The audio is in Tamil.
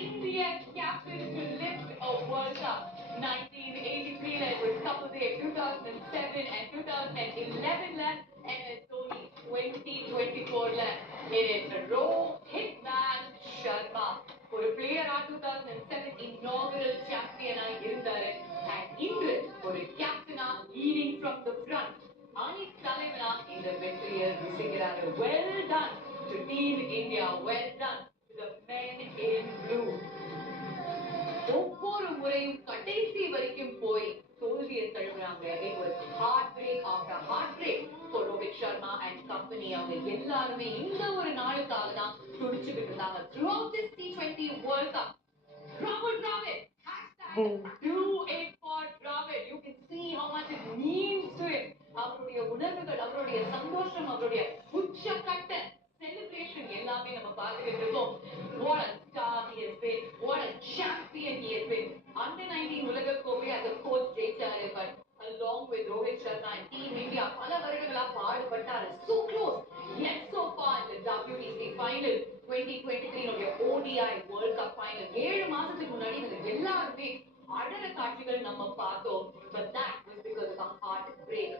இந்திய captain to lift a World Cup. 1983 ல it was Kapil 2007 and 2011 ல MS Dhoni 2024 ல it is Rohit Man Sharma ஒரு பிளேயரா 2007 inaugural champion ஆ இருந்தாரு and இன்று ஒரு கேப்டனா leading from the front அணி தலைவனா இந்த வெற்றியை ருசிக்கிறாரு well done to team India well done தழுவுறாங்க it was heartbreak after heartbreak for Rohit Sharma and company அவங்க எல்லாருமே இந்த ஒரு நாளுக்காக தான் துடிச்சுக்கிட்டு இருந்தாங்க. Throughout this T twenty world cup ராகுல் Dravid. You can see how much it means to him. அவருடைய உணர்வுகள் அவருடைய சந்தோஷம் அவருடைய உச்சக்கட்ட செலிப்ரேஷன் எல்லாமே நம்ம பார்த்துக்கிட்டு பாடுபட்ட so close yet so far in the WBC final 2023 உடைய ODI World Cup final ஏழு மாசத்துக்கு முன்னாடி இவங்க எல்லாருமே அழற காட்சிகள் நம்ம பார்த்தோம் but that was because of a heart break